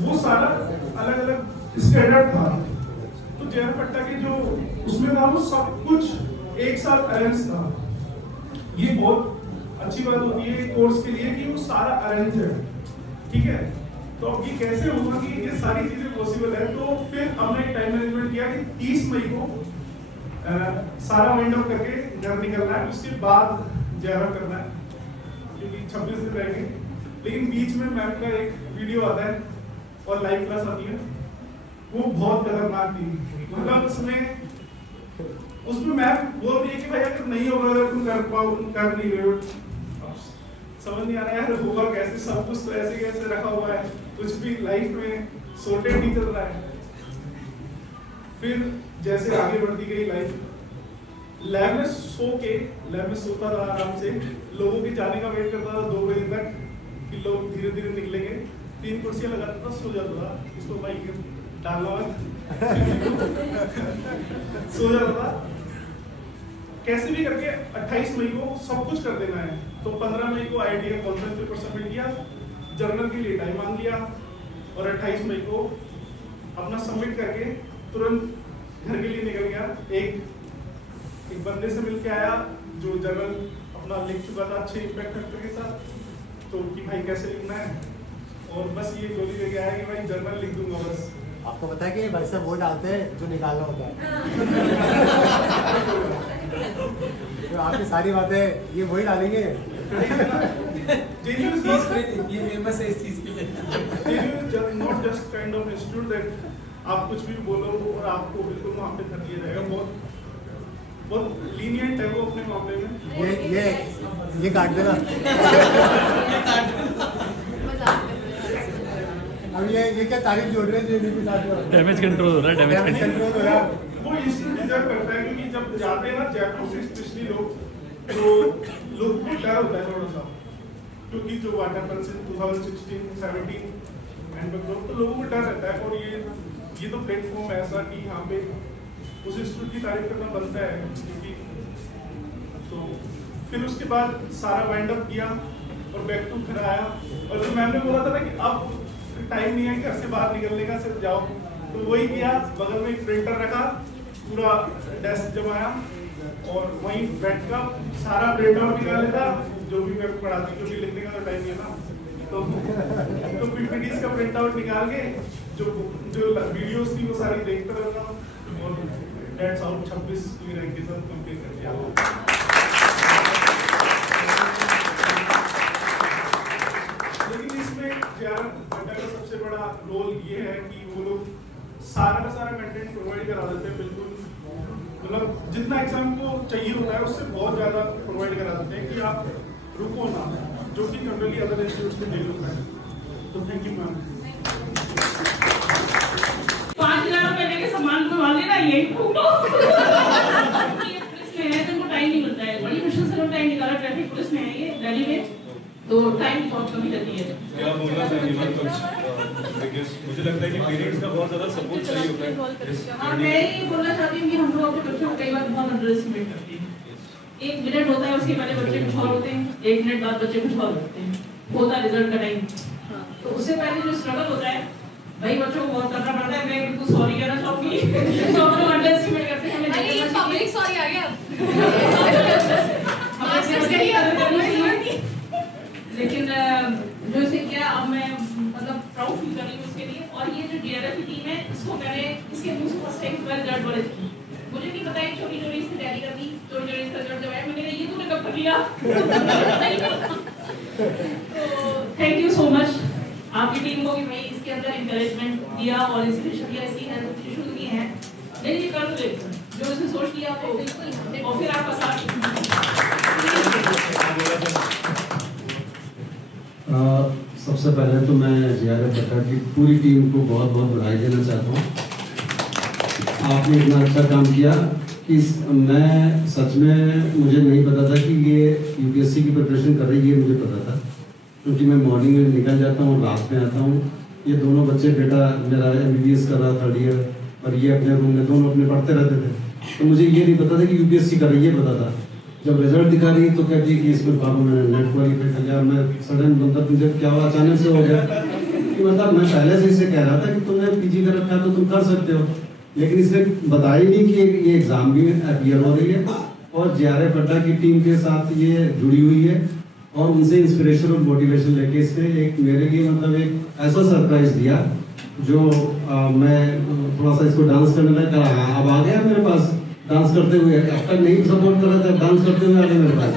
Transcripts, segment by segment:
वो सारा अलग अलग स्टैंडर्ड था। तो जे आर पट्टा के जो उसमें था वो सब कुछ एक साथ अरेंज था। ये बहुत अच्छी बात होती है कोर्स के लिए कि वो सारा अरेंज है, ठीक है। तो अब ये कैसे होगा कि ये सारी चीजें पॉसिबल है। तो फिर हमने टाइम मैनेजमेंट किया कि 30 मई को सारा वाइंड अप करके घर निकलना है, उसके बाद जयराम करना है क्योंकि 26 दिन रहेंगे। लेकिन बीच में मैम का एक वीडियो आता है और लाइव क्लास आती है, वो बहुत खतरनाक थी। मतलब उसमें मैम बोल रही है कि भाई अगर नहीं होगा, अगर तुम कर पाओ, तुम कर नहीं रहे हो। अब समझ नहीं आ रहा है होगा कैसे, सब कुछ तो ऐसे कैसे रखा हुआ है, कुछ भी लाइफ में सोर्टेड नहीं चल रहा है। फिर जैसे आगे बढ़ती गई लाइफ, लैब में सोता था आराम से, लोगों के जाने का वेट करता था 2 बजे तक कि लोग धीरे धीरे निकलेंगे। 3 कुर्सियां लगाता था, सो जाता था, इसको भाई डालना सो जाता था। कैसे भी करके 28 मई को सब कुछ कर देना है। तो 15 मई को आईआईटी का कॉन्फ्रेंस पेपर सबमिट किया, जर्नल के लिए टाइम मांग लिया और 28 मई को अपना सबमिट करके तुरंत घर के लिए निकल गया। एक बंदे से मिलके आया जो जर्नल अपना लिख चुका था अच्छे इम्पैक्ट फैक्टर के साथ, तो कि भाई कैसे लिखना है, और बस ये गोली लेके आया कि भाई जर्नल लिख दूंगा बस। आपको पता है कि भाई साहब वो डालते हैं जो निकालना होता है। तो आपकी सारी बातें ये वही डालेंगे। Not just kind of institute that आप कुछ भी बोलो और आपको बिल्कुल वहाँ पे कर दिया जाएगा। बहुत लीनियंट है वो अपने मामले में। ये काट देना। अब ये क्या तारीफ जोड़ रहे हैं जो साथ डैमेज कंट्रोल हो रहा है, डैमेज कंट्रोल हो रहा है। वो इंस्टीट्यूट डिजर्व करता है क्योंकि जब जाते हैं ना जयपुर से स्पेशली लोग, तो लोग को डर होता है थोड़ा सा, क्योंकि जो वाटर हैपन से 2016-17 एंड तो लोगों को डर रहता है। और ये तो प्लेटफॉर्म है ऐसा कि यहाँ पे उस इंस्टीट्यूट की तारीफ करना बनता है क्योंकि। तो फिर उसके बाद सारा वाइंड अप किया और बैक टू घर आया, और जो मैम ने बोला था ना कि अब टाइम नहीं है घर से बाहर निकलने का, सिर्फ जाओ, तो वही किया। बगल में एक प्रिंटर रखा, पूरा डेस्क जमाया और वहीं बैठ कर सारा प्रिंट आउट निकाल लेता, जो भी मैं पढ़ाती, क्योंकि लिखने का तो टाइम नहीं है ना। तो पीपीटीज का प्रिंट आउट निकाल के जो वीडियोस थी वो सारी देखता रहता और डेट्स आउट 26 रैंक के साथ कंप्लीट कर दिया। लेकिन इसमें जेआर पट्टा का सबसे बड़ा रोल ये है कि वो लोग सारा का सारा कंटेंट प्रोवाइड करा देते हैं, बिल्कुल मतलब जितना एग्जाम को चाहिए होता है उससे बहुत ज़्यादा प्रोवाइड करा देते हैं कि आप रुको ना, जो कि जनरली अदर इंस्टीट्यूट्स में नहीं होता है। तो थैंक यू मैम। 5000 रुपए लेके सामान को वाले ना यही फूटो। ये पुलिस में है, तुमको टाइम नहीं मिलता है, बड़ी मुश्किल से टाइम निकाला। ट्रैफिक पुलिस में है ये दिल्ली में, तो टाइम की बहुत कमी रहती है। क्या बोलना चाहिए कुछ, मुझे लगता है कि पेरेंट्स का बहुत ज्यादा सपोर्ट चाहिए होता है। हाँ, मैं ये बोलना चाहती हूँ कि हम लोग अपने बच्चों को कई बार बहुत अंडर एस्टिमेट करते हैं। 1 मिनट होता है उसके पहले बच्चे कुछ और होते हैं, 1 मिनट बाद बच्चे कुछ और होते हैं, होता है रिजल्ट का टाइम। तो उससे पहले जो स्ट्रगल होता है भाई बच्चों को बहुत करना पड़ता है। मैं बिल्कुल सॉरी कहना चाहूंगी तो हम लोग अंडर एस्टिमेट करते हैं। हमें ये पब्लिक सॉरी आ गया लेकिन जो इसे क्या अब मैं मतलब प्राउड फील कर रही हूँ उसके लिए। और ये जो डीआरएफ की टीम है, इसको मैंने इसके मुंह से फर्स्ट टाइम वेल डन बोले थी। मुझे नहीं पता है छोटी छोटी इसकी तैयारी करनी, छोटी छोटी इसका रिजल्ट जब आया मैंने ये तूने कब कर लिया। तो थैंक यू सो मच आपकी टीम को कि भाई इसके अंदर इंकरेजमेंट दिया और इंस्पिरेशन दिया, इसकी हेल्प शुरू की है। लेकिन ये कर दो जो इसने सोच लिया तो बिल्कुल, और फिर आपका साथ। सबसे पहले तो मैं जे.आर. पट्टा की पूरी टीम को बहुत बहुत बधाई देना चाहता हूँ। आपने इतना अच्छा काम किया कि मैं सच में मुझे नहीं पता था कि ये यूपीएससी की प्रिपरेशन कर रही है, मुझे पता था क्योंकि मैं मॉर्निंग में निकल जाता हूँ, रात में आता हूँ। ये दोनों बच्चे, बेटा मेरा MBBS कर रहा 3rd ईयर और ये अपने रूम में दोनों अपने पढ़ते रहते थे, तो मुझे ये नहीं पता था कि यूपीएससी कर रही है, पता था। जब रिजल्ट दिखा रही तो कहती है कि इसमें पापा मैंने नेट क्वालिफाई कर लिया। मैं सडन मतलब मुझे क्या हुआ, अचानक से हो गया कि मतलब मैं पहले से इसे कह रहा था कि तुमने पीजी कर रखा है तो तुम कर सकते हो, लेकिन इसने बताया ही नहीं कि ये एग्जाम भी अपीयर हो रही है और JRF अड्डा की टीम के साथ ये जुड़ी हुई है और उनसे इंस्पिरेशन और मोटिवेशन लेके इसने एक मेरे लिए मतलब एक ऐसा सरप्राइज दिया जो मैं थोड़ा सा इसको डांस करने लगा। हाँ, अब आ गया मेरे पास डांस करते हुए, अब तक नहीं सपोर्ट कर रहा था, डांस करते हुए आ गया मेरे पास।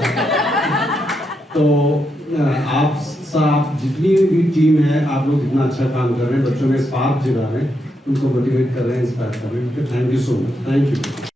तो आप जितनी भी टीम है, आप लोग इतना अच्छा काम कर रहे हैं, बच्चों में स्पार्क जगा रहे हैं, उनको मोटिवेट कर रहे हैं, इंस्पायर कर रहे हैं। Thank you so much, thank you.